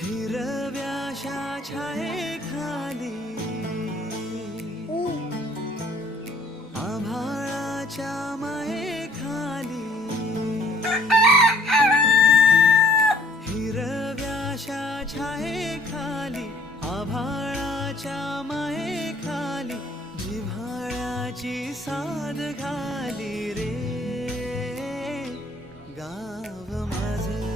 हिरव्याशा छायेखाली आभाळाच्या मायेखाली हिरव्याशा छायेखाली आभाळाच्या मायेखाली जिव्हाळ्याची साद घाली रे गाव माझं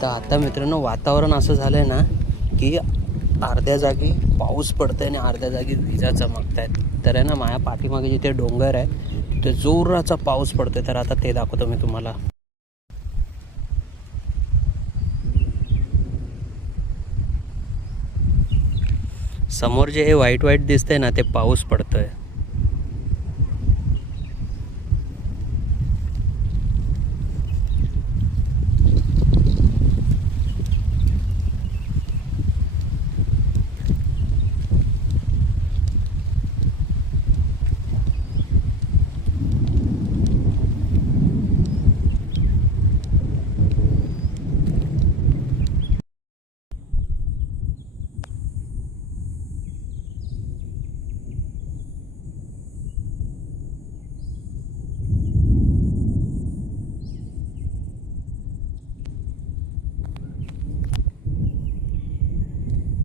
तर आता मित्रांनो वातावरण असं झालंय ना की अर्ध्या जागी पाऊस पडतंय आणि अर्ध्या जागी विजा चमकत आहेत. तर आहे ना माझ्या पाठीमागे जिथे डोंगर आहे तिथे जोराचा पाऊस पडतोय. तर आता ते दाखवतो मी तुम्हाला. समोर जे हे व्हाईट व्हाईट दिसतंय ना ते पाऊस पडतोय.